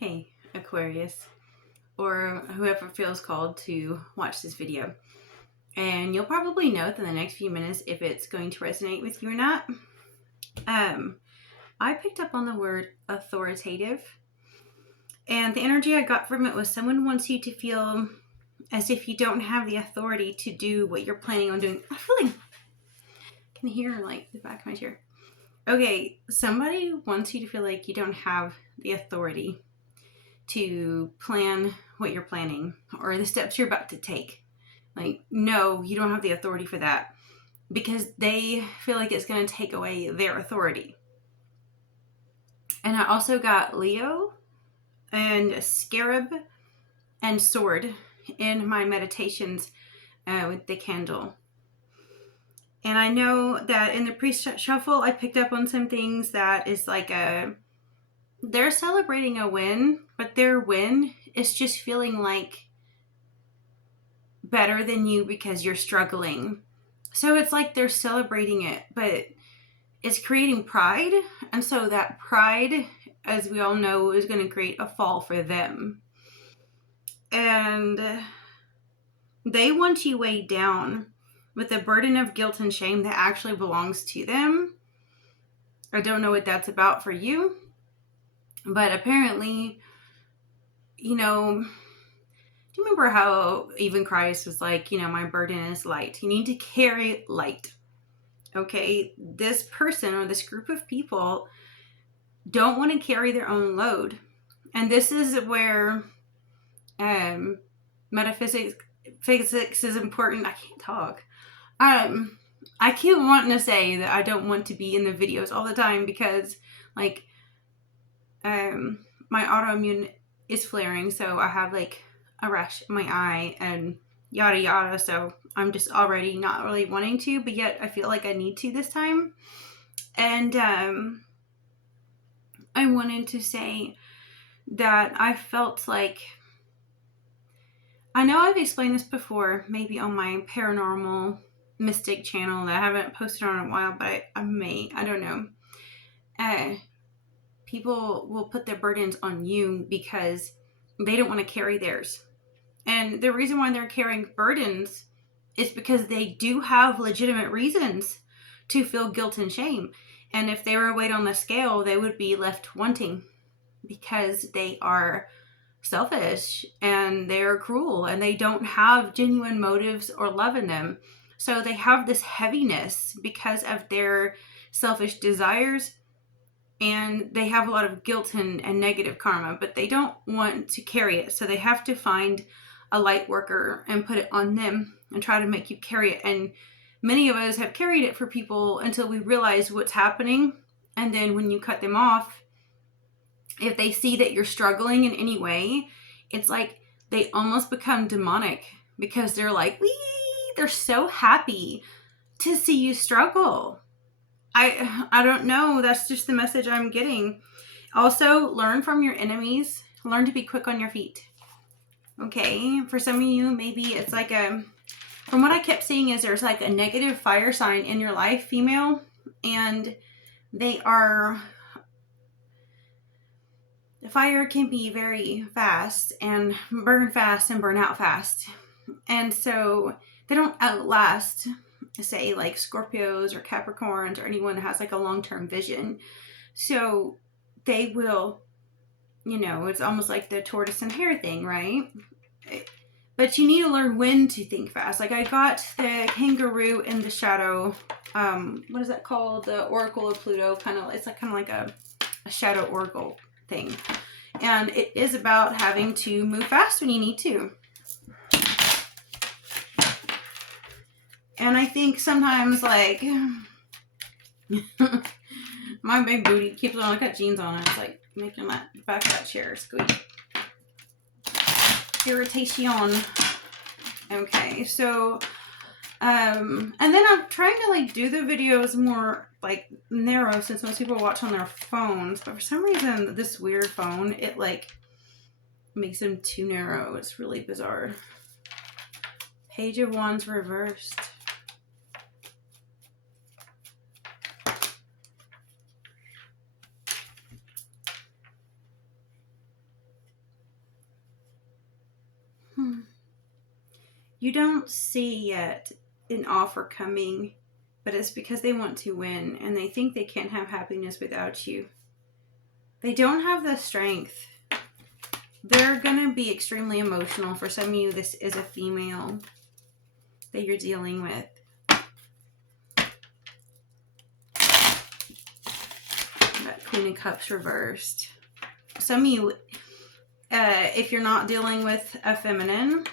Hey, Aquarius, or whoever feels called to watch this video. And you'll probably know within the next few minutes if it's going to resonate with you or not. I picked up on the word authoritative, and the energy I got from it was someone wants you to feel as if you don't have the authority to do what you're planning on doing. I feel like I can hear like the back of my chair. Okay, somebody wants you to feel like you don't have the authority to plan what you're planning or the steps you're about to take. Like, no, you don't have the authority for that because they feel like it's going to take away their authority. And I also got Leo and Scarab and Sword in my meditations with the candle. And I know that in the pre-shuffle, I picked up on some things that is like they're celebrating a win, but their win is just feeling like better than you because you're struggling. So it's like they're celebrating it, but it's creating pride. And so that pride, as we all know, is going to create a fall for them. And they want you weighed down with the burden of guilt and shame that actually belongs to them. I don't know what that's about for you, but apparently, you know, do you remember how even Christ was like, my burden is light. You need to carry light. Okay, this person or this group of people don't want to carry their own load. And this is where metaphysics is important. I can't talk. I keep wanting to say that I don't want to be in the videos all the time because like my autoimmune is flaring, so I have like a rash in my eye and yada yada, so I'm just already not really wanting to, but yet I feel like I need to this time. And I wanted to say that I felt like, I know I've explained this before, maybe on my paranormal mystic channel that I haven't posted on in a while, but I may, I don't know. People will put their burdens on you because they don't want to carry theirs. And the reason why they're carrying burdens is because they do have legitimate reasons to feel guilt and shame. And if they were weighed on the scale, they would be left wanting because they are selfish and they are cruel and they don't have genuine motives or love in them. So they have this heaviness because of their selfish desires, and they have a lot of guilt and negative karma, but they don't want to carry it. So they have to find a light worker and put it on them and try to make you carry it. And many of us have carried it for people until we realize what's happening. And then when you cut them off, if they see that you're struggling in any way, it's like they almost become demonic because they're like, they're so happy to see you struggle. I don't know. That's just the message I'm getting. Also, learn from your enemies. Learn to be quick on your feet. Okay, for some of you, maybe it's like from what I kept seeing is there's like a negative fire sign in your life, female, and the fire can be very fast and burn out fast. And so they don't outlast, say, like Scorpios or Capricorns or anyone that has like a long-term vision. So they will, it's almost like the tortoise and hare thing, right? But you need to learn when to think fast. Like I got the kangaroo in the shadow. What is that called? The Oracle of Pluto. It's like kind of like a shadow oracle thing. And it is about having to move fast when you need to. And I think sometimes like my big booty keeps on, I got jeans on, and it's like making that back of that chair squeak. Irritation. Okay, so and then I'm trying to like do the videos more like narrow since most people watch on their phones, but for some reason this weird phone, it like makes them too narrow. It's really bizarre. Page of Wands reversed. you don't see yet an offer coming, but it's because they want to win and they think they can't have happiness without you. They don't have the strength. They're going to be extremely emotional. For some of you, this is a female that you're dealing with. That Queen of Cups reversed. Some of you, if you're not dealing with a feminine,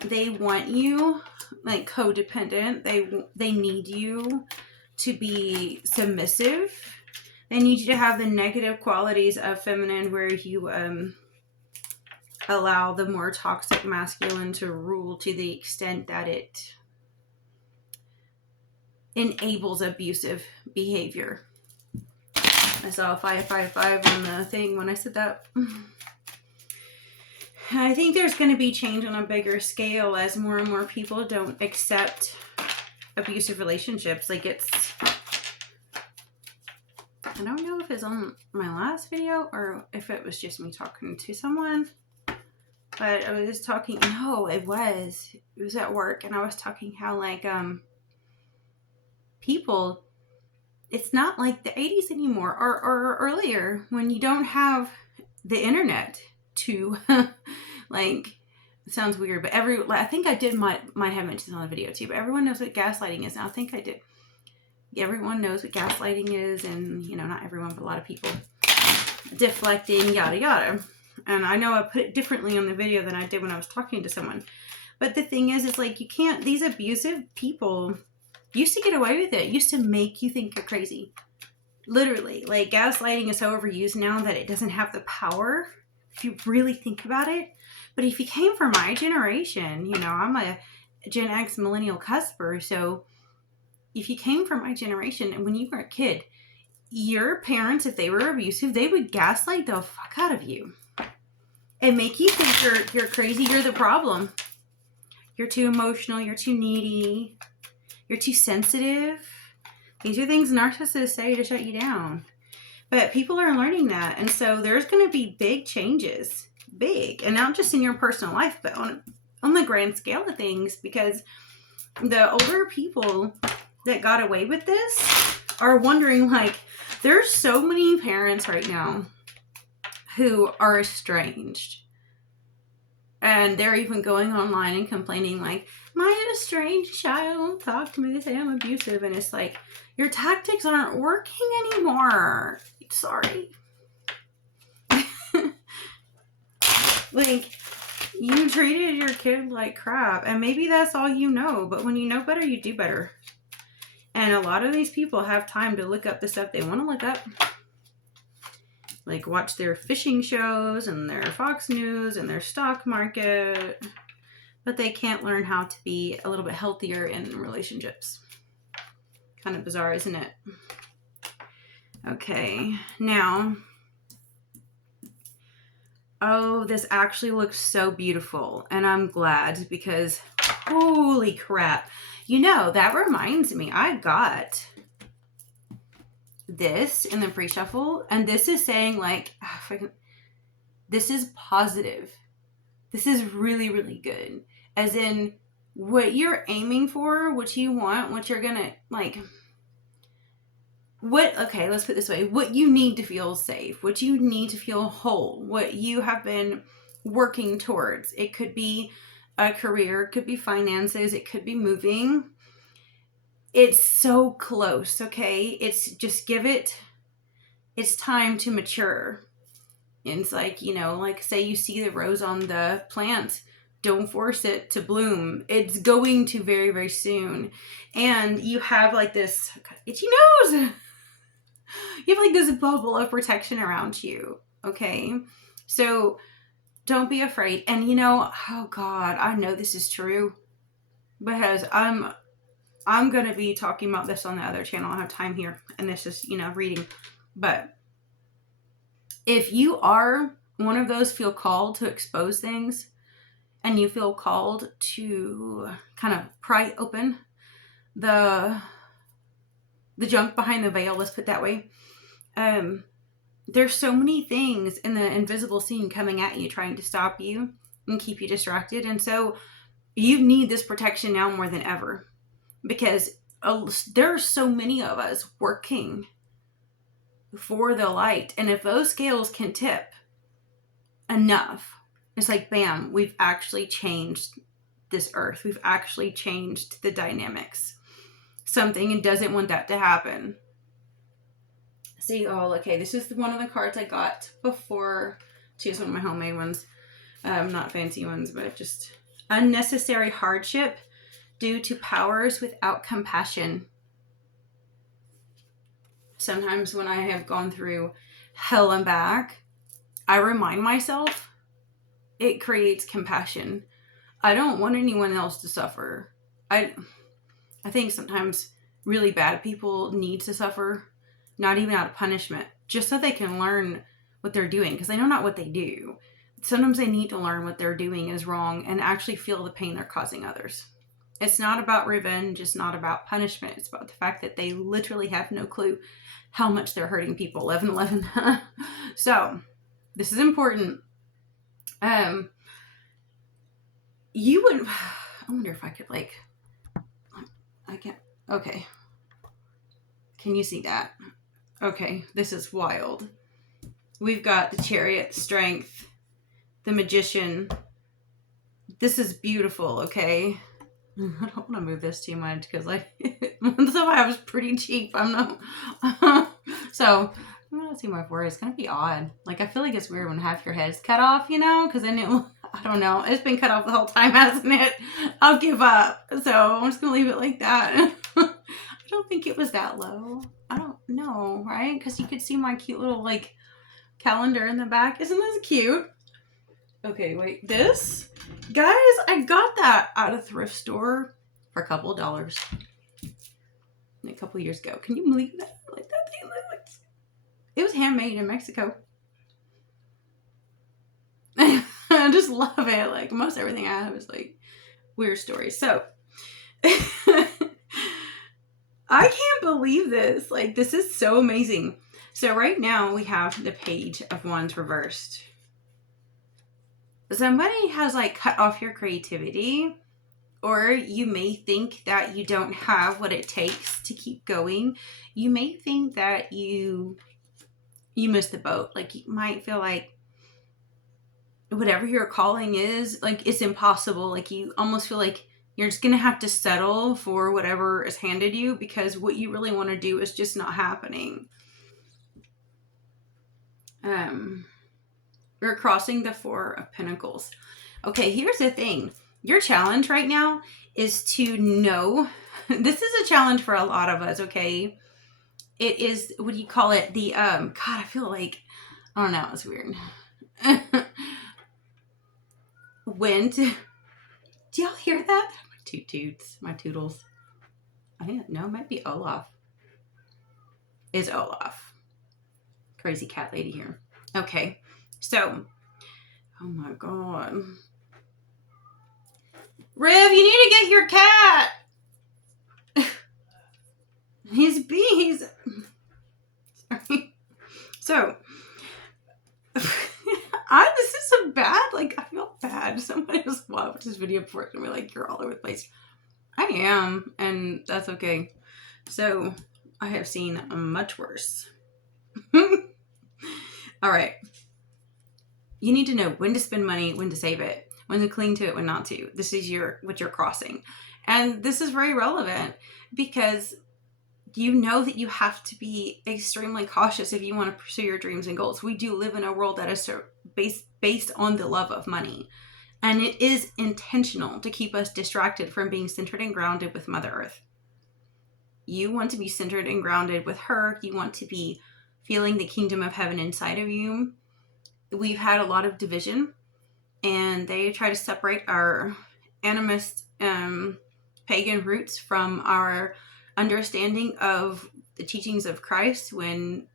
they want you like codependent. They need you to be submissive. They need you to have the negative qualities of feminine, where you allow the more toxic masculine to rule to the extent that it enables abusive behavior. I saw 555 on the thing when I said that. I think there's going to be change on a bigger scale as more and more people don't accept abusive relationships. Like, it's, I don't know if it's on my last video or if it was just me talking to someone, but I was talking, no, it was at work, and I was talking how, like, people, it's not like the 80s anymore, or earlier, when you don't have the internet to, like, it sounds weird, but I think I might have mentioned on the video too, but everyone knows what gaslighting is now. I think I did. Everyone knows what gaslighting is, and, you know, not everyone, but a lot of people. Deflecting, yada, yada. And I know I put it differently on the video than I did when I was talking to someone. But the thing is like, you can't, these abusive people used to get away with it. Used to make you think you're crazy. Literally. Like, gaslighting is so overused now that it doesn't have the power if you really think about it. But if you came from my generation, you know, I'm a Gen X millennial cusper, so if you came from my generation and when you were a kid, your parents, if they were abusive, they would gaslight the fuck out of you and make you think you're crazy, you're the problem. You're too emotional, you're too needy, you're too sensitive. These are things narcissists say to shut you down. But people are learning that, and so there's going to be big changes. Big. And not just in your personal life, but on the grand scale of things, because the older people that got away with this are wondering, like, there's so many parents right now who are estranged. And they're even going online and complaining, like, my estranged child won't talk to me, they say I'm abusive. And it's like, your tactics aren't working anymore. Sorry. Like, you treated your kid like crap, and maybe that's all you know, but when you know better, you do better. And a lot of these people have time to look up the stuff they want to look up. Like, watch their fishing shows and their Fox News and their stock market, but they can't learn how to be a little bit healthier in relationships. Kind of bizarre, isn't it? Okay, now, oh, this actually looks so beautiful, and I'm glad, because holy crap. You know, that reminds me, I got this in the pre-shuffle, and this is saying, like, this is positive. This is really, really good. As in, what you're aiming for, what you want, what you're gonna, like, okay, let's put it this way. What you need to feel safe, what you need to feel whole, what you have been working towards. It could be a career, it could be finances, it could be moving. It's so close, okay? It's just it's time to mature. And it's like, you know, like, say you see the rose on the plant, don't force it to bloom. It's going to very, very soon. And you have like this itchy nose. You have like this bubble of protection around you, okay? So don't be afraid. And you know, oh God, I know this is true because I'm going to be talking about this on the other channel. I have time here, and this is, you know, reading. But if you are one of those feel called to expose things, and you feel called to kind of pry open the junk behind the veil, let's put it that way. There's so many things in the invisible scene coming at you, trying to stop you and keep you distracted. And so You need this protection now more than ever, because there are so many of us working for the light. And if those scales can tip enough, it's like, bam, we've actually changed this earth. We've actually changed the dynamics. Something doesn't want that to happen. See, oh, okay, this is one of the cards I got before. Choose one of my homemade ones. Not fancy ones, but just unnecessary hardship due to powers without compassion. Sometimes when I have gone through hell and back, I remind myself it creates compassion. I don't want anyone else to suffer. I think sometimes really bad people need to suffer, not even out of punishment, just so they can learn what they're doing, because they know not what they do. Sometimes they need to learn what they're doing is wrong and actually feel the pain they're causing others. It's not about revenge. It's not about punishment. It's about the fact that they literally have no clue how much they're hurting people. 11-11. So this is important. You would, I wonder if I could I can't, okay. Can you see that? Okay, this is wild. We've got the Chariot, Strength, the Magician. This is beautiful, okay? I don't want to move this too much because the stuff I have is pretty cheap. I'm not. So, I'm going to see my forehead. It's going to be odd. I feel like it's weird when half your head's cut off, because then I don't know. It's been cut off the whole time, hasn't it? I'll give up. So, I'm just going to leave it like that. I don't think it was that low. I don't know, right? Because you could see my cute little, calendar in the back. Isn't this cute? Okay, wait. This? Guys, I got that at a thrift store for a couple of dollars a couple years ago. Can you believe that? That thing looks... It was handmade in Mexico. I just love it. Most everything I have is weird stories. So I can't believe this. This is so amazing. So right now we have the Page of Wands reversed. Somebody has cut off your creativity, or you may think that you don't have what it takes to keep going. You may think that you missed the boat. You might feel like whatever your calling is, it's impossible. You almost feel like you're just going to have to settle for whatever is handed you because what you really want to do is just not happening. We're crossing the Four of Pentacles. Okay, here's the thing. Your challenge right now is to know. This is a challenge for a lot of us, okay? It is, what do you call it? The, God, I feel I don't know, it's weird. When to, do y'all hear that? My toot-toots, my toodles. I think, no, it might be Olaf. It's Olaf. Crazy cat lady here. Okay. So, oh my God. Riv, you need to get your cat. He's sorry. So, this is so bad. I feel bad. Somebody just watched this video before and we're you're all over the place. I am, and that's okay. So, I have seen much worse. All right. You need to know when to spend money, when to save it, when to cling to it, when not to. This is what you're crossing. And this is very relevant because you know that you have to be extremely cautious if you want to pursue your dreams and goals. We do live in a world that is based on the love of money. And it is intentional to keep us distracted from being centered and grounded with Mother Earth. You want to be centered and grounded with her. You want to be feeling the kingdom of heaven inside of you. We've had a lot of division, and they try to separate our animist pagan roots from our understanding of the teachings of Christ, when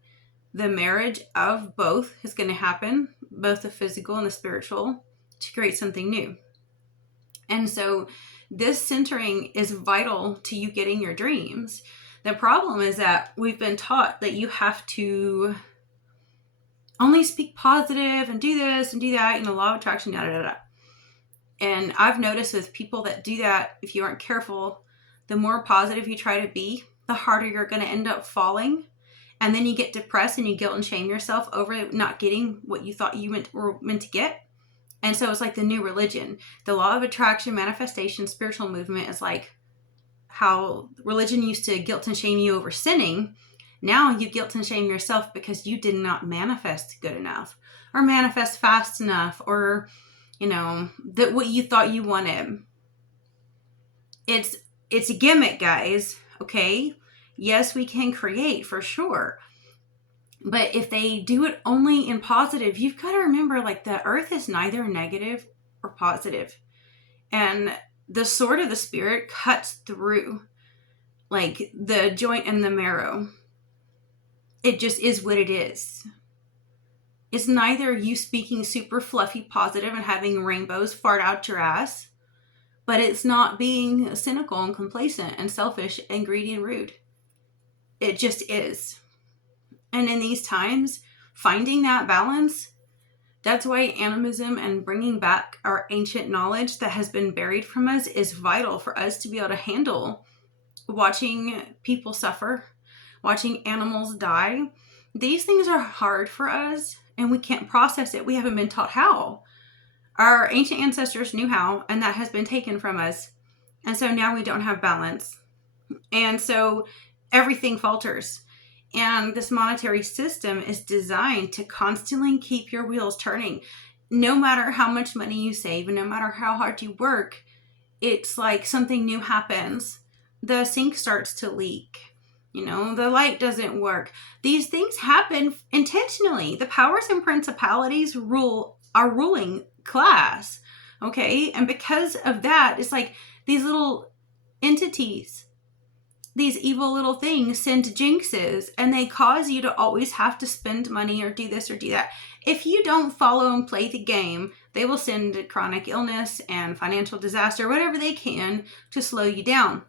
the marriage of both is going to happen, both the physical and the spiritual, to create something new. And so this centering is vital to you getting your dreams. The problem is that we've been taught that you have to only speak positive and do this and do that, law of attraction, da da da da. And I've noticed with people that do that, if you aren't careful, the more positive you try to be, the harder you're going to end up falling. And then you get depressed and you guilt and shame yourself over not getting what you thought you were meant to get. And so it's like the new religion. The law of attraction, manifestation, spiritual movement is like how religion used to guilt and shame you over sinning. Now you guilt and shame yourself because you did not manifest good enough or manifest fast enough, or, that what you thought you wanted. It's a gimmick, guys. Okay. Yes, we can create for sure. But if they do it only in positive, you've got to remember, like, the earth is neither negative or positive. And the sword of the spirit cuts through, like, the joint and the marrow. It just is what it is. It's neither you speaking super fluffy positive and having rainbows fart out your ass, but it's not being cynical and complacent and selfish and greedy and rude. It just is. And in these times, finding that balance, that's why animism and bringing back our ancient knowledge that has been buried from us is vital for us to be able to handle watching people suffer, watching animals die. These things are hard for us and we can't process it. We haven't been taught how. Our ancient ancestors knew how, and that has been taken from us. And so now we don't have balance. And so everything falters. And this monetary system is designed to constantly keep your wheels turning. No matter how much money you save and no matter how hard you work, it's like something new happens. The sink starts to leak. The light doesn't work. These things happen intentionally. The powers and principalities rule our ruling class. Okay? And because of that, it's like these little entities, these evil little things send jinxes, and they cause you to always have to spend money or do this or do that. If you don't follow and play the game, they will send chronic illness and financial disaster, whatever they can, to slow you down.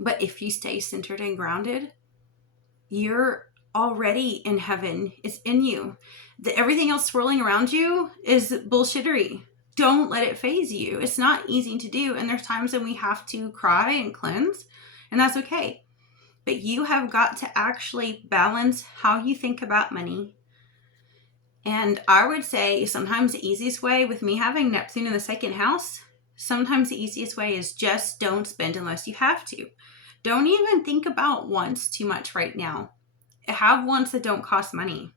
But if you stay centered and grounded, you're already in heaven. It's in you. Everything else swirling around you is bullshittery. Don't let it phase you. It's not easy to do, and there's times when we have to cry and cleanse. And that's okay. But you have got to actually balance how you think about money. And I would say sometimes the easiest way, with me having Neptune in the second house, sometimes the easiest way is just don't spend unless you have to. Don't even think about wants too much right now. Have wants that don't cost money.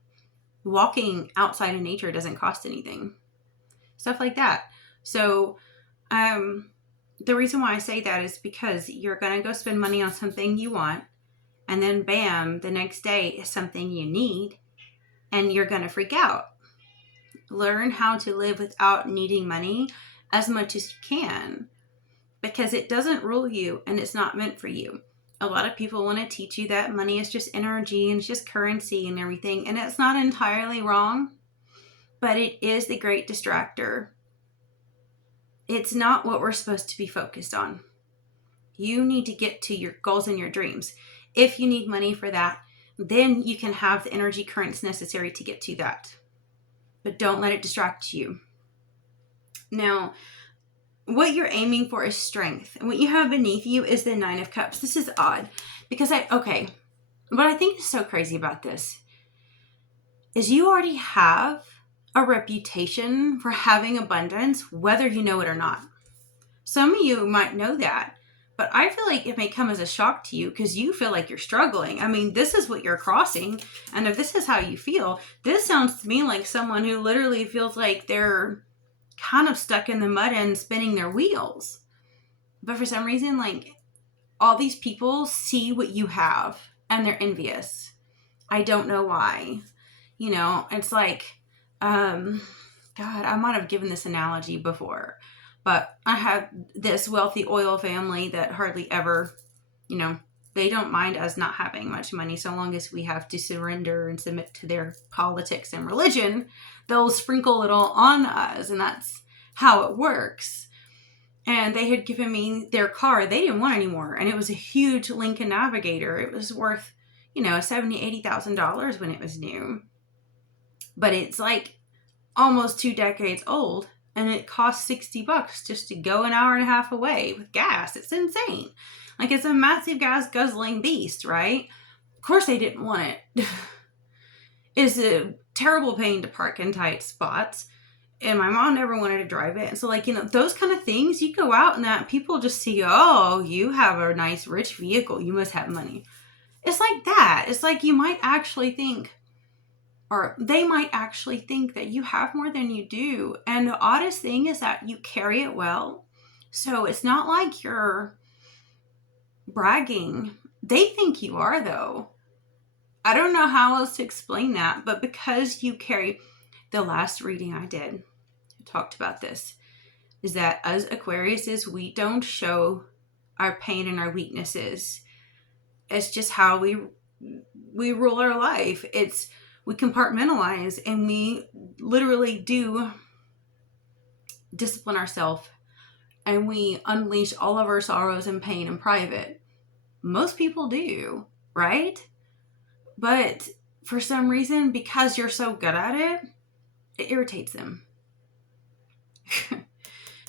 Walking outside in nature doesn't cost anything. Stuff like that. So, the reason why I say that is because you're going to go spend money on something you want, and then bam, the next day is something you need, and you're going to freak out. Learn how to live without needing money as much as you can, because it doesn't rule you and it's not meant for you. A lot of people want to teach you that money is just energy and it's just currency and everything, and it's not entirely wrong, but it is the great distractor. It's not what we're supposed to be focused on. You need to get to your goals and your dreams. If you need money for that, then you can have the energy currents necessary to get to that. But don't let it distract you. Now, what you're aiming for is strength. And what you have beneath you is the Nine of Cups. This is odd because what I think is so crazy about this is you already have a reputation for having abundance, whether you know it or not. Some of you might know that, but I feel like it may come as a shock to you because you feel like you're struggling. I mean, this is what you're crossing, and if this is how you feel, this sounds to me like someone who literally feels like they're kind of stuck in the mud and spinning their wheels. But for some reason, like, all these people see what you have and they're envious. I don't know why. It's like, God, I might have given this analogy before, but I have this wealthy oil family that hardly ever, they don't mind us not having much money so long as we have to surrender and submit to their politics and religion. They'll sprinkle it all on us, and that's how it works. And they had given me their car they didn't want anymore, and it was a huge Lincoln Navigator. It was worth, $70,000, $80,000 when it was new. But it's like almost 2 decades old, and it costs $60 just to go an hour and a half away with gas. It's insane. Like, it's a massive gas guzzling beast, right? Of course they didn't want it. It's a terrible pain to park in tight spots. And my mom never wanted to drive it. And so, like, those kind of things, you go out and that people just see, oh, you have a nice rich vehicle, you must have money. It's like that. It's like you might actually think, or they might actually think that you have more than you do. And the oddest thing is that you carry it well. So it's not like you're bragging. They think you are, though. I don't know how else to explain that, but because you carry, the last reading I did, I talked about this, is that as Aquariuses, we don't show our pain and our weaknesses. It's just how we rule our life. We compartmentalize, and we literally do discipline ourselves, and we unleash all of our sorrows and pain in private. Most people do, right? But for some reason, because you're so good at it, it irritates them.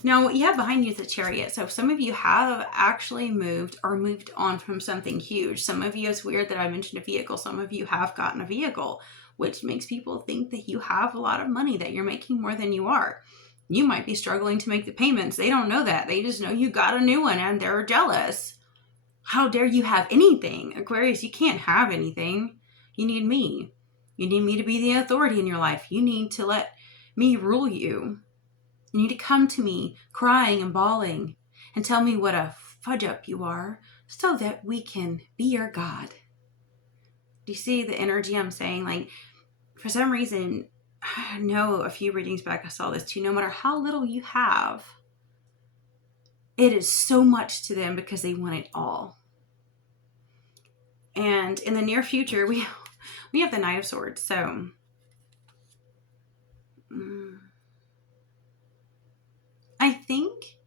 Now, what you have behind you is a Chariot. So some of you have actually moved on from something huge. Some of you, it's weird that I mentioned a vehicle. Some of you have gotten a vehicle, which makes people think that you have a lot of money, that you're making more than you are. You might be struggling to make the payments. They don't know that. They just know you got a new one and they're jealous. How dare you have anything? Aquarius, you can't have anything. You need me. You need me to be the authority in your life. You need to let me rule you. You need to come to me crying and bawling and tell me what a fudge up you are so that we can be your God. Do you see the energy I'm saying? Like, for some reason, I know a few readings back I saw this too. No matter how little you have, it is so much to them because they want it all. And in the near future, we have the Knight of Swords. So I think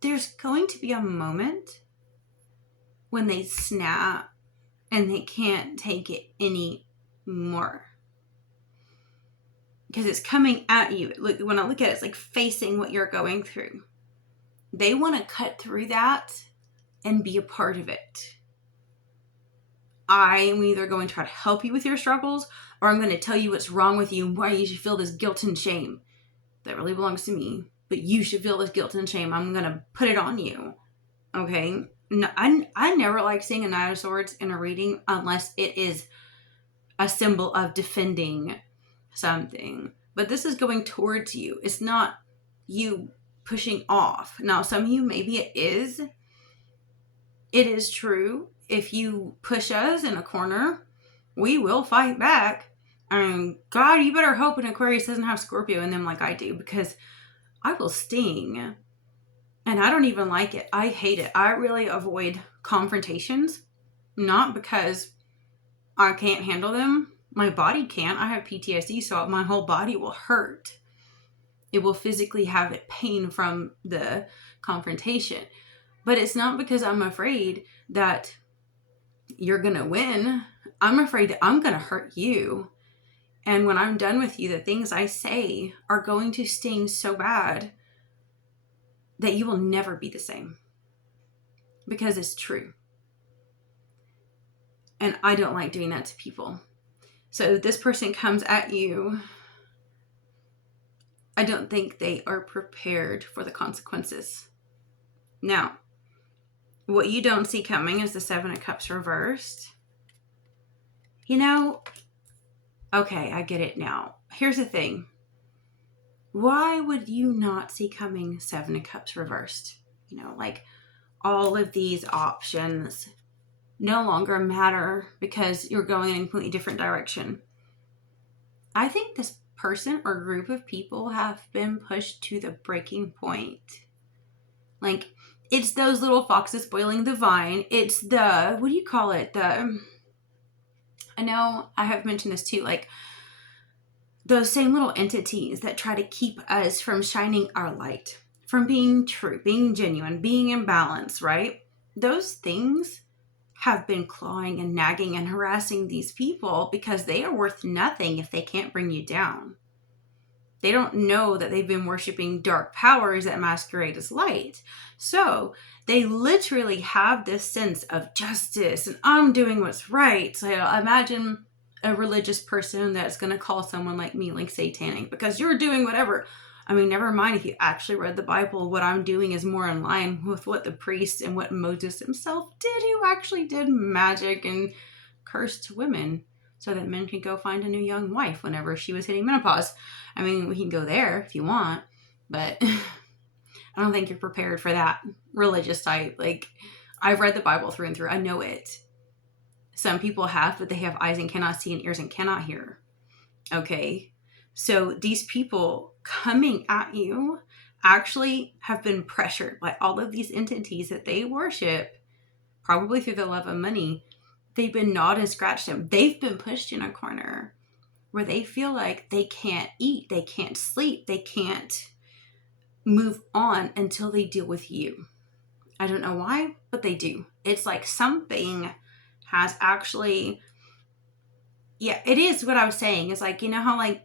there's going to be a moment when they snap and they can't take it anymore. Because it's coming at you. Look, when I look at it, it's like facing what you're going through. They want to cut through that and be a part of it. I'm either going to try to help you with your struggles, or I'm going to tell you what's wrong with you and why you should feel this guilt and shame. That really belongs to me. But you should feel this guilt and shame. I'm going to put it on you. Okay? No, I never like seeing a Knight of Swords in a reading unless it is a symbol of defending something. But this is going towards you. It's not you pushing off. Now, some of you, maybe it is. It is true. If you push us in a corner, we will fight back. And God, you better hope an Aquarius doesn't have Scorpio in them like I do, because I will sting. And I don't even like it. I hate it. I really avoid confrontations. Not because I can't handle them. My body can't. I have PTSD, so my whole body will hurt. It will physically have it pain from the confrontation. But it's not because I'm afraid that you're going to win. I'm afraid that I'm going to hurt you. And when I'm done with you, the things I say are going to sting so bad that you will never be the same. Because it's true. And I don't like doing that to people. So this person comes at you. I don't think they are prepared for the consequences. Now, what you don't see coming is the Seven of Cups reversed. Okay, I get it now. Here's the thing. Why would you not see coming Seven of Cups reversed? Like all of these options no longer matter because you're going in a completely different direction. I think this person or group of people have been pushed to the breaking point. Like, it's those little foxes spoiling the vine. It's the, what do you call it? I know I have mentioned this too, like those same little entities that try to keep us from shining our light, from being true, being genuine, being in balance, right? Those things have been clawing and nagging and harassing these people because they are worth nothing if they can't bring you down. They don't know that they've been worshiping dark powers that masquerade as light. So they literally have this sense of justice and I'm doing what's right. So imagine a religious person that's going to call someone like me like satanic because you're doing whatever. I mean, never mind if you actually read the Bible, what I'm doing is more in line with what the priest and what Moses himself did, who actually did magic and cursed women so that men could go find a new young wife whenever she was hitting menopause. I mean, we can go there if you want, but I don't think you're prepared for that religious type. Like, I've read the Bible through and through. I know it. Some people have, but they have eyes and cannot see and ears and cannot hear. Okay? So these people coming at you actually have been pressured by all of these entities that they worship, probably through the love of money. They've been gnawed and scratched them. They've been pushed in a corner where they feel like they can't eat, they can't sleep, they can't move on until they deal with you. I don't know why, but they do. It's like something has actually, yeah, it is what I was saying. It's like, you know how like,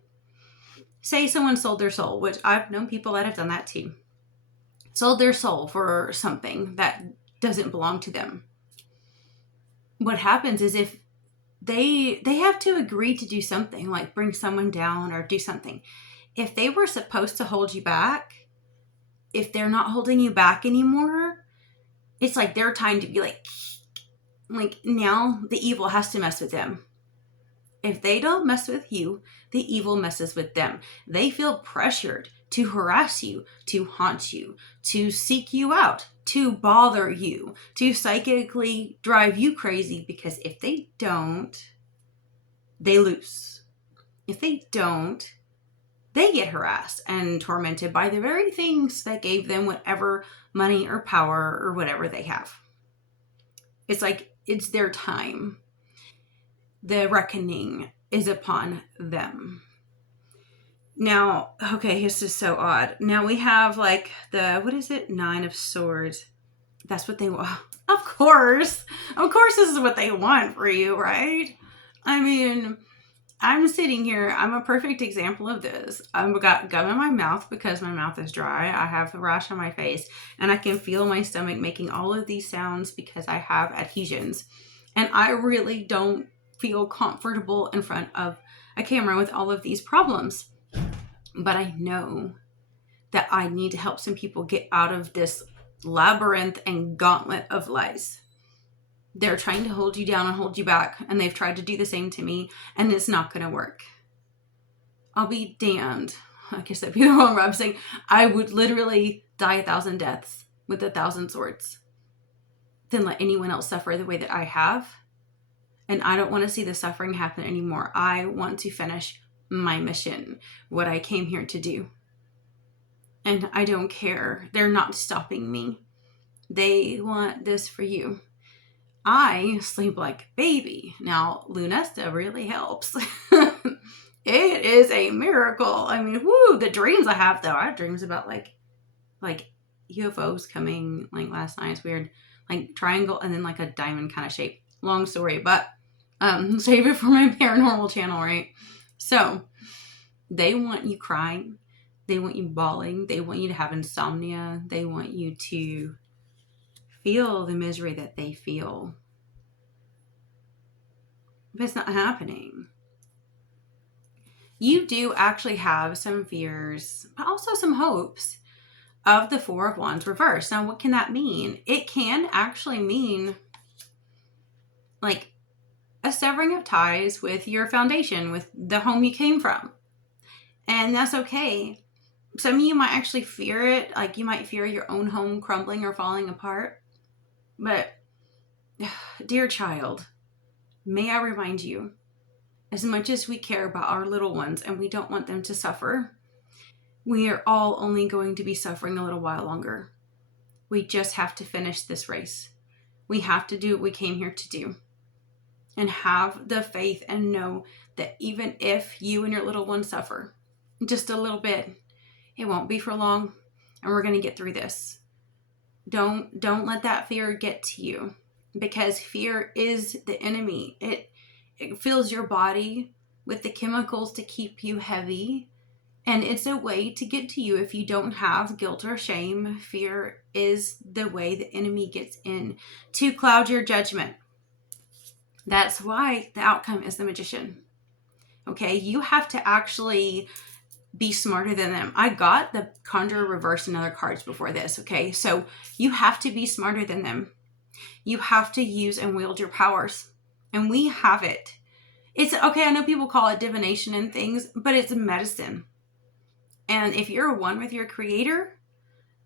say someone sold their soul, which I've known people that have done that too. Sold their soul for something that doesn't belong to them. What happens is if they have to agree to do something, like bring someone down or do something. If they were supposed to hold you back, if they're not holding you back anymore, it's like their time to be like now the evil has to mess with them. If they don't mess with you, the evil messes with them. They feel pressured to harass you, to haunt you, to seek you out, to bother you, to psychically drive you crazy, because if they don't, they lose. If they don't, they get harassed and tormented by the very things that gave them whatever money or power or whatever they have. It's like it's their time. The reckoning is upon them. Now, okay, this is so odd. Now we have like the, what is it? 9 of Swords. That's what they want. Of course this is what they want for you, right? I mean, I'm sitting here. I'm a perfect example of this. I've got gum in my mouth because my mouth is dry. I have a rash on my face and I can feel my stomach making all of these sounds because I have adhesions. And I really don't feel comfortable in front of a camera with all of these problems. But I know that I need to help some people get out of this labyrinth and gauntlet of lies. They're trying to hold you down and hold you back, and they've tried to do the same to me, and it's not going to work. I'll be damned. I guess that'd be the wrong word. I'm saying I would literally die 1,000 deaths with 1,000 swords than let anyone else suffer the way that I have. And I don't want to see the suffering happen anymore. I want to finish my mission, what I came here to do. And I don't care. They're not stopping me. They want this for you. I sleep like a baby. Now, Lunesta really helps. It is a miracle. I mean, whoo, the dreams I have, though. I have dreams about like UFOs coming, like last night. It's weird. Like triangle and then like a diamond kind of shape. Long story, but save it for my paranormal channel, right? So they want you crying. They want you bawling. They want you to have insomnia. They want you to feel the misery that they feel. But it's not happening. You do actually have some fears, but also some hopes of the 4 of Wands reversed. Now, what can that mean? It can actually mean like a severing of ties with your foundation, with the home you came from. And that's okay. Some of you might actually fear it. Like you might fear your own home crumbling or falling apart. But, dear child, may I remind you, as much as we care about our little ones and we don't want them to suffer, we are all only going to be suffering a little while longer. We just have to finish this race. We have to do what we came here to do. And have the faith and know that even if you and your little one suffer just a little bit, it won't be for long, and we're going to get through this. Don't let that fear get to you, because fear is the enemy. It fills your body with the chemicals to keep you heavy And it's a way to get to you if you don't have guilt or shame. Fear is the way the enemy gets in to cloud your judgment. That's why the outcome is the magician. Okay, you have to actually be smarter than them. I got the conjurer reverse and other cards before this. Okay, so you have to be smarter than them. You have to use and wield your powers. And we have it. It's okay, I know people call it divination and things, but it's medicine. And if you're one with your creator,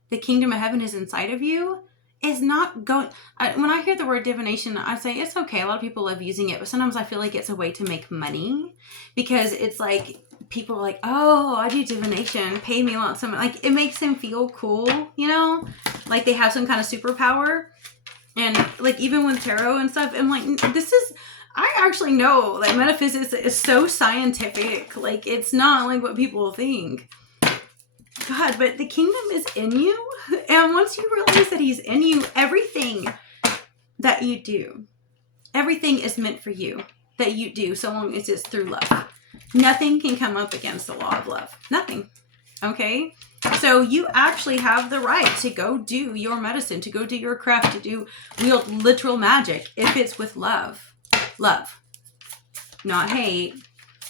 the kingdom of heaven is inside of you. It's not going... when I hear the word divination, I say it's okay. A lot of people love using it, but sometimes I feel like it's a way to make money, because it's like people are like, oh, I do divination, pay me a lot. Something like it makes them feel cool, you know, like they have some kind of superpower. And like even with tarot and stuff, I'm like, this is... I actually know that metaphysics is so scientific. Like it's not like what people think. God, but the kingdom is in you. And once you realize that he's in you, everything that you do, everything is meant for you that you do, so long as it's through love. Nothing can come up against the law of love. Nothing. Okay? So you actually have the right to go do your medicine, to go do your craft, to wield literal magic if it's with love. Love. Not hate.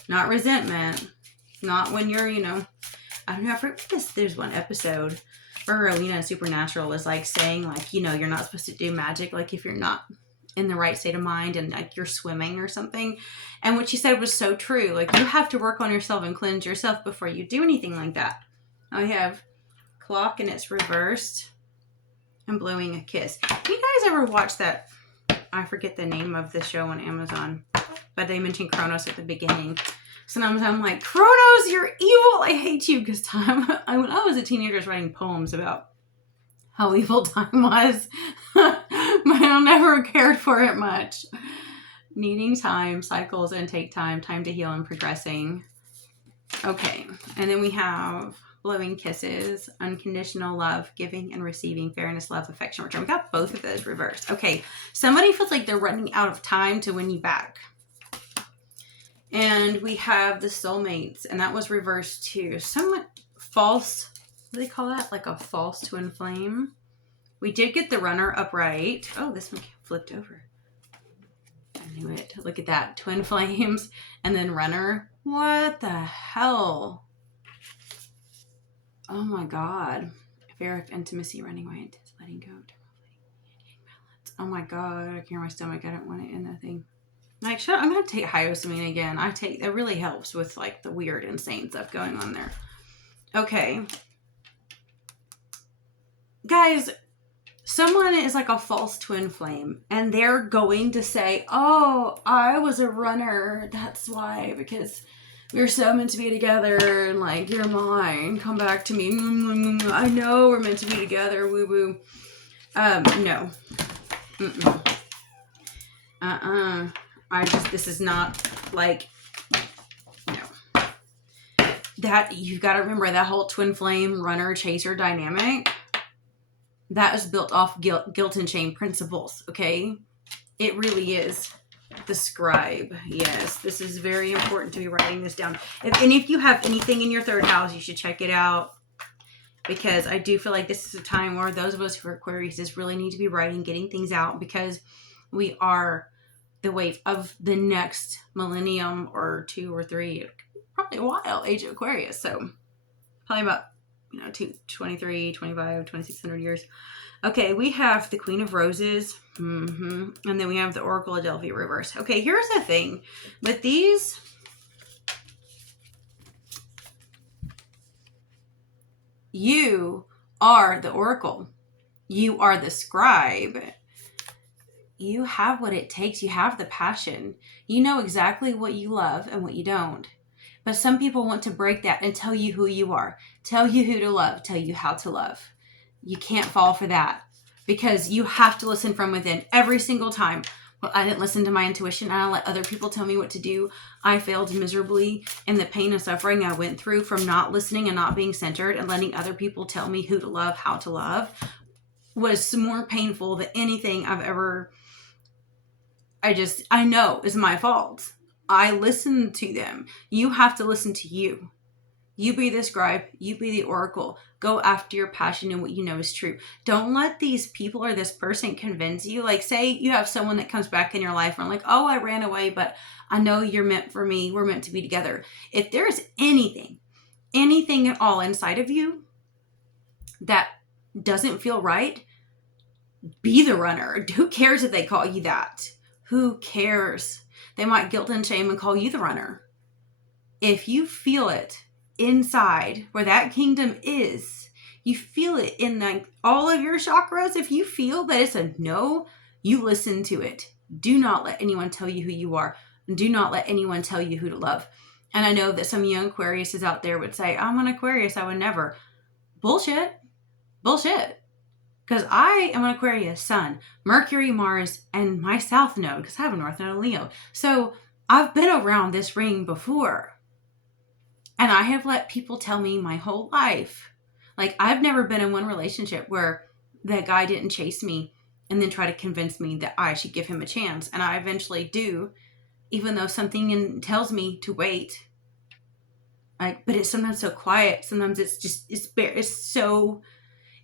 Not resentment. Not when you're, you know... I don't know, I forget this. There's one episode where Rowena in Supernatural was like saying like, you know, you're not supposed to do magic like if you're not in the right state of mind and like you're swimming or something. And what she said was so true. Like you have to work on yourself and cleanse yourself before you do anything like that. I have clock and it's reversed and blowing a kiss. You guys ever watch that? I forget the name of the show on Amazon, but they mentioned Kronos at the beginning. Sometimes I'm like, Kronos, you're evil. I hate you. Because when I was a teenager, I was writing poems about how evil time was. But I never cared for it much. Needing time, cycles, and take time. Time to heal and progressing. Okay. And then we have blowing kisses, unconditional love, giving and receiving, fairness, love, affection, return. We got both of those reversed. Okay. Somebody feels like they're running out of time to win you back. And we have the soulmates, and that was reversed too. Somewhat false. What do they call that? Like a false twin flame. We did get the runner upright. Oh, this one flipped over. I knew it. Look at that. Twin flames and then runner. What the hell? Oh my God. Fear of intimacy, running away, letting go. Oh my God. I can hear my stomach. I don't want it in that thing. Like, shut up. I'm going to take hyosamine again. It really helps with like the weird, insane stuff going on there. Okay. Guys, someone is like a false twin flame and they're going to say, oh, I was a runner. That's why, because we're so meant to be together and like, you're mine. Come back to me. I know we're meant to be together. Woo woo. No. This is not like, no. That, you've got to remember that whole twin flame runner chaser dynamic, that is built off guilt and shame principles, okay? It really is. The scribe, yes. This is very important to be writing this down. If you have anything in your third house, you should check it out. Because I do feel like this is a time where those of us who are Aquarius really need to be writing, getting things out, because we are the wave of the next millennium or 2 or 3, probably a while, age of Aquarius. So probably about, 23, 25, 2600 years. Okay, we have the Queen of Roses. And then we have the Oracle of Delphi reverse. Okay, here's the thing. With these, you are the Oracle. You are the scribe. You have what it takes. You have the passion. You know exactly what you love and what you don't. But some people want to break that and tell you who you are. Tell you who to love. Tell you how to love. You can't fall for that. Because you have to listen from within every single time. Well, I didn't listen to my intuition. I let other people tell me what to do. I failed miserably. And the pain and suffering I went through from not listening and not being centered and letting other people tell me who to love, how to love, was more painful than anything I've ever... I know is my fault. I listened to them. You have to listen to you. You be the scribe. You be the oracle. Go after your passion and what you know is true. Don't let these people or this person convince you. Like, say you have someone that comes back in your life and like, oh, I ran away, but I know you're meant for me. We're meant to be together. If there's anything at all inside of you that doesn't feel right, be the runner. Who cares if they call you that? Who cares? They might guilt and shame and call you the runner. If you feel it inside where that kingdom is, you feel it in like all of your chakras. If you feel that it's a no, you listen to it. Do not let anyone tell you who you are. Do not let anyone tell you who to love. And I know that some young Aquariuses out there would say, I'm an Aquarius, I would never. Bullshit. Because I am an Aquarius, Sun, Mercury, Mars, and my South Node, because I have a North Node, Leo. So I've been around this ring before. And I have let people tell me my whole life. Like, I've never been in one relationship where that guy didn't chase me and then try to convince me that I should give him a chance. And I eventually do, even though something tells me to wait. Like, but it's sometimes so quiet. Sometimes it's so...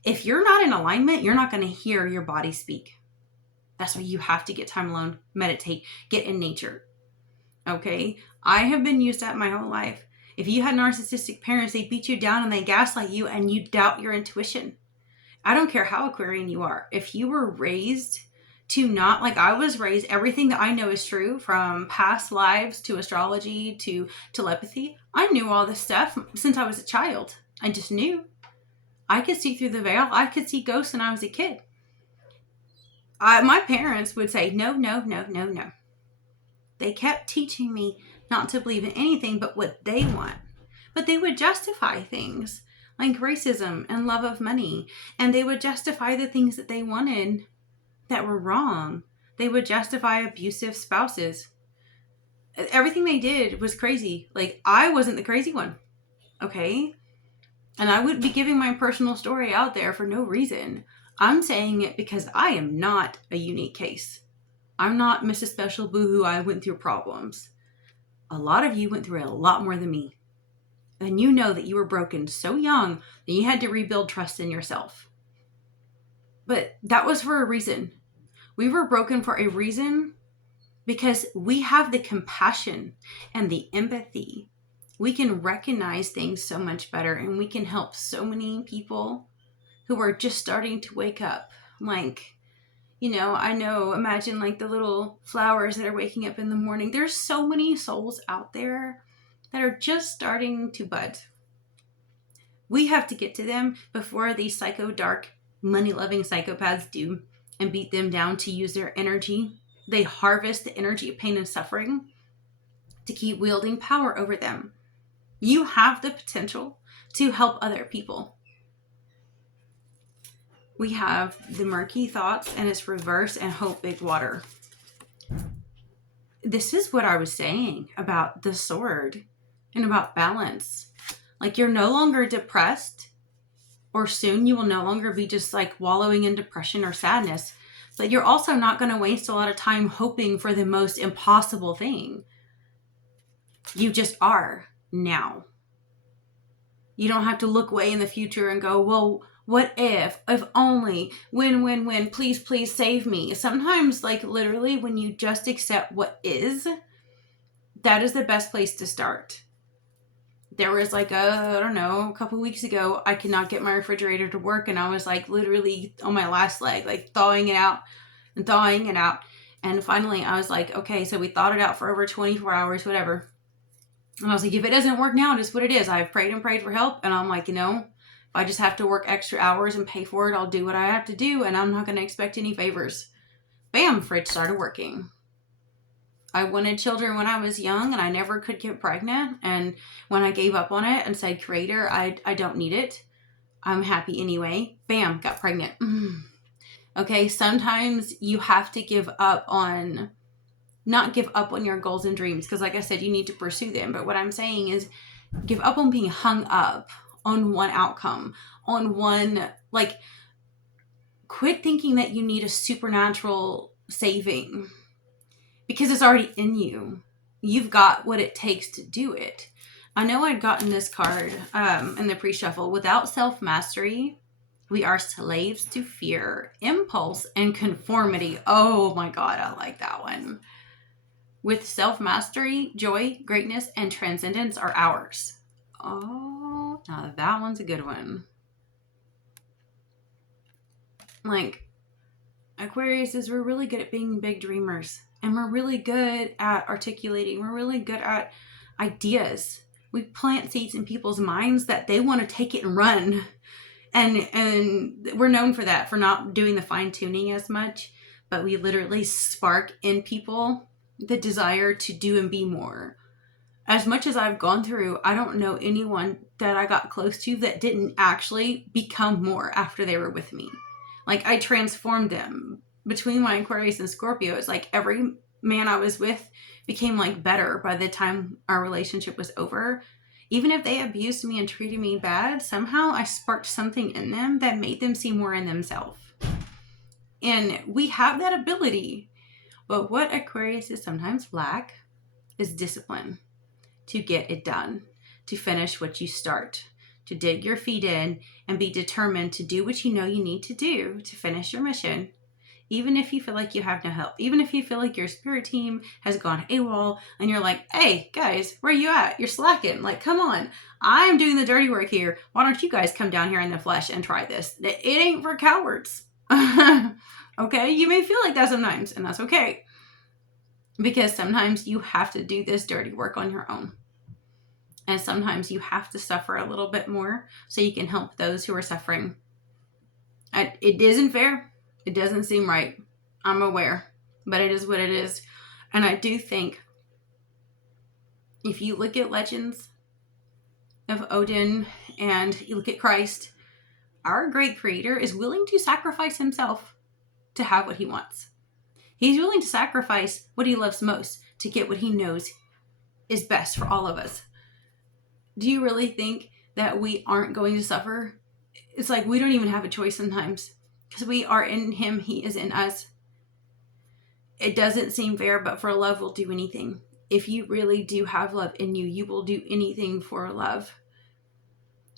If you're not in alignment, you're not going to hear your body speak. That's why you have to get time alone, meditate, get in nature. Okay? I have been used that my whole life. If you had narcissistic parents, they beat you down and they gaslight you and you doubt your intuition. I don't care how Aquarian you are. If you were raised to not, like I was raised, everything that I know is true, from past lives to astrology to telepathy. I knew all this stuff since I was a child. I just knew. I could see through the veil. I could see ghosts when I was a kid. My parents would say, no. They kept teaching me not to believe in anything but what they want. But they would justify things like racism and love of money. And they would justify the things that they wanted that were wrong. They would justify abusive spouses. Everything they did was crazy. Like, I wasn't the crazy one. Okay? And I wouldn't be giving my personal story out there for no reason. I'm saying it because I am not a unique case. I'm not Mrs. Special Boohoo. I went through problems. A lot of you went through a lot more than me. And you know that you were broken so young that you had to rebuild trust in yourself. But that was for a reason. We were broken for a reason because we have the compassion and the empathy. We can recognize things so much better, and we can help so many people who are just starting to wake up. Like, imagine like the little flowers that are waking up in the morning. There's so many souls out there that are just starting to bud. We have to get to them before these psycho dark, money-loving psychopaths do and beat them down to use their energy. They harvest the energy of pain and suffering to keep wielding power over them. You have the potential to help other people. We have the murky thoughts and its reverse and hope big water. This is what I was saying about the sword and about balance. Like, you're no longer depressed, or soon you will no longer be just like wallowing in depression or sadness, but you're also not going to waste a lot of time hoping for the most impossible thing. You just are now. You don't have to look way in the future and go, well, what if only, when, please save me. Sometimes, like, literally, when you just accept what is, that is the best place to start. There was like a couple weeks ago, I could not get my refrigerator to work, and I was like literally on my last leg, like thawing it out. And finally I was like, okay, so we thawed it out for over 24 hours, whatever. And I was like, if it doesn't work now, just what it is. I've prayed and prayed for help. And I'm like, if I just have to work extra hours and pay for it, I'll do what I have to do. And I'm not going to expect any favors. Bam, fridge started working. I wanted children when I was young and I never could get pregnant. And when I gave up on it and said, Creator, I don't need it. I'm happy anyway. Bam, got pregnant. Okay, sometimes you have to not give up on your goals and dreams, because like I said, you need to pursue them. But what I'm saying is give up on being hung up on one outcome, on one, like, quit thinking that you need a supernatural saving, because it's already in you. You've got what it takes to do it. I know I'd gotten this card in the pre-shuffle. Without self-mastery, we are slaves to fear, impulse, and conformity. Oh my God, I like that one. With self-mastery, joy, greatness, and transcendence are ours. Oh, now that one's a good one. Like, Aquarius is, we're really good at being big dreamers. And we're really good at articulating. We're really good at ideas. We plant seeds in people's minds that they want to take it and run. And we're known for that, for not doing the fine tuning as much. But we literally spark in people the desire to do and be more. As much as I've gone through, I don't know anyone that I got close to that didn't actually become more after they were with me. Like, I transformed them. Between my Aquarius and Scorpio, it's like every man I was with became like better by the time our relationship was over. Even if they abused me and treated me bad, somehow I sparked something in them that made them see more in themselves. And we have that ability. But what Aquariuses sometimes lack is discipline to get it done, to finish what you start, to dig your feet in and be determined to do what you know you need to do to finish your mission. Even if you feel like you have no help, even if you feel like your spirit team has gone AWOL and you're like, hey guys, where you at? You're slacking. Like, come on, I'm doing the dirty work here. Why don't you guys come down here in the flesh and try this? It ain't for cowards. Okay, you may feel like that sometimes, and that's okay. Because sometimes you have to do this dirty work on your own. And sometimes you have to suffer a little bit more so you can help those who are suffering. It isn't fair. It doesn't seem right. I'm aware. But it is what it is. And I do think if you look at legends of Odin and you look at Christ, our great creator is willing to sacrifice himself to have what he wants. He's willing to sacrifice what he loves most to get what he knows is best for all of us. Do you really think that we aren't going to suffer? It's like we don't even have a choice sometimes because we are in him, he is in us. It doesn't seem fair, but for love, we'll do anything. If you really do have love in you, you will do anything for love.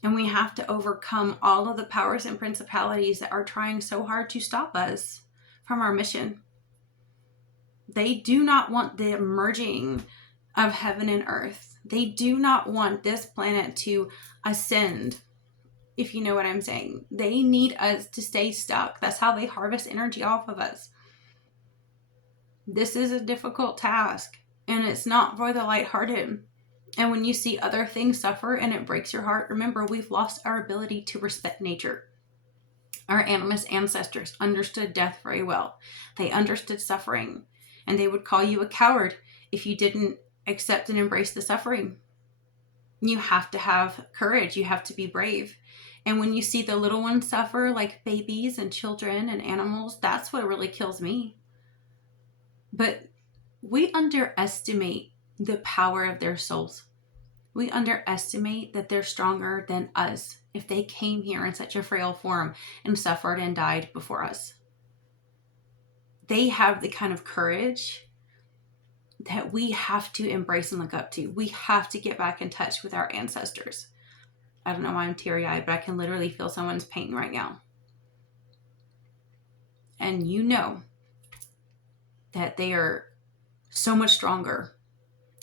And we have to overcome all of the powers and principalities that are trying so hard to stop us from our mission. They do not want the merging of heaven and earth. They do not want this planet to ascend, if you know what I'm saying. They need us to stay stuck. That's how they harvest energy off of us. This is a difficult task, and it's not for the lighthearted. And when you see other things suffer and it breaks your heart, remember, we've lost our ability to respect nature. Our animist ancestors understood death very well. They understood suffering, and they would call you a coward if you didn't accept and embrace the suffering. You have to have courage. You have to be brave. And when you see the little ones suffer, like babies and children and animals, that's what really kills me. But we underestimate the power of their souls. We underestimate that they're stronger than us if they came here in such a frail form and suffered and died before us. They have the kind of courage that we have to embrace and look up to. We have to get back in touch with our ancestors. I don't know why I'm teary-eyed, but I can literally feel someone's pain right now. And you know that they are so much stronger.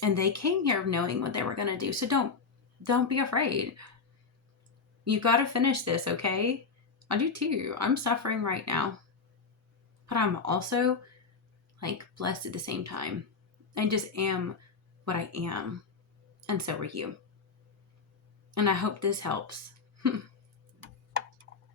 And they came here knowing what they were going to do. So don't be afraid. You got to finish this, okay? I do too. I'm suffering right now. But I'm also like blessed at the same time. I just am what I am. And so are you. And I hope this helps.